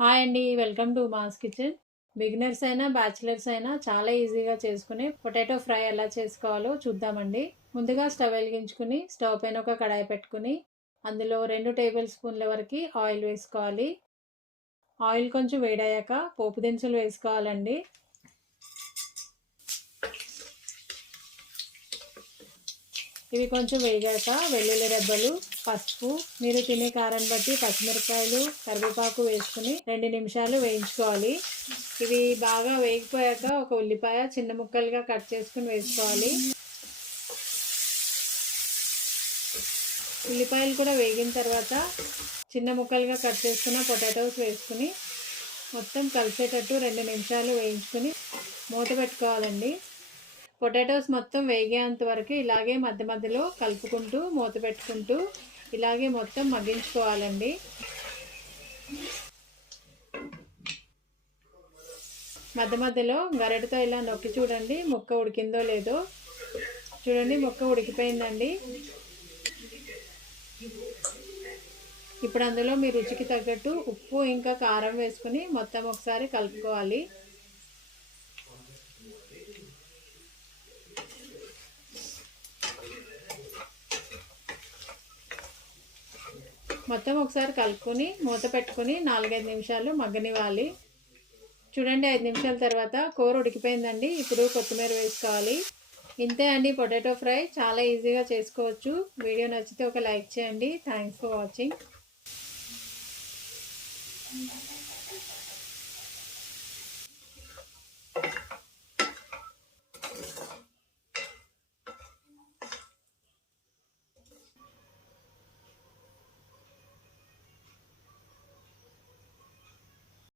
Hi అండి. Welcome to mass kitchen. Beginners అయినా, bachelors అయినా చాలా ఈజీగా చేసుకునే పొటాటో ఫ్రై ఎలా చేసుకోవాలో చూద్దామండి. ముందుగా స్టవ్ వెలిగించుకుని, స్టవ్ పైన ఒక కడాయి పెట్టుకుని, అందులో 2 టేబుల్ స్పూన్ల వరకు ఆయిల్ వేసుకోవాలి. ఆయిల్ కొంచెం వేడయ్యాక పోపు దినుసులు వేసుకోవాలండి. ఇవి కొంచెం వేగాక వెల్లుల్లి రెబ్బలు, పసుపు, మీరు తినే కారం బట్టి పచ్చిమిరపకాయలు, కరివేపాకు వేసుకుని 2 నిమిషాలు వేయించుకోవాలి. ఇవి బాగా వేగిపోయాక ఒక ఉల్లిపాయ చిన్న ముక్కలుగా కట్ చేసుకుని వేసుకోవాలి. ఉల్లిపాయలు కూడా వేగిన తర్వాత చిన్న ముక్కలుగా కట్ చేసుకున్న పొటాటోస్ వేసుకుని మొత్తం కలిసేటట్టు 2 నిమిషాలు వేయించుకుని మూత పెట్టుకోవాలండి. పొటాటోస్ మొత్తం వేగేంత వరకు ఇలాగే మధ్య మధ్యలో కలుపుకుంటూ మూత పెట్టుకుంటూ ఇలాగే మొత్తం మగ్గించుకోవాలండి. మధ్య మధ్యలో గరిటెతో ఇలా నొక్కి చూడండి ముక్క ఉడికిందో లేదో. చూడండి ముక్క ఉడికిపోయిందండి. ఇప్పుడు అందులో మీ రుచికి తగ్గట్టు ఉప్పు ఇంకా కారం వేసుకుని మొత్తం ఒకసారి కలుపుకోవాలి. మొత్తం ఒకసారి కలుపుకొని మూత పెట్టుకుని 4-5 నిమిషాలు మగ్గనివ్వాలి. చూడండి 5 నిమిషాల తర్వాత కూర ఉడికిపోయిందండి. ఇప్పుడు కొత్తిమీర వేసుకోవాలి. ఇంతే అండి, పొటాటో ఫ్రై చాలా ఈజీగా చేసుకోవచ్చు. వీడియో నచ్చితే ఒక లైక్ చేయండి. Thanks for watching.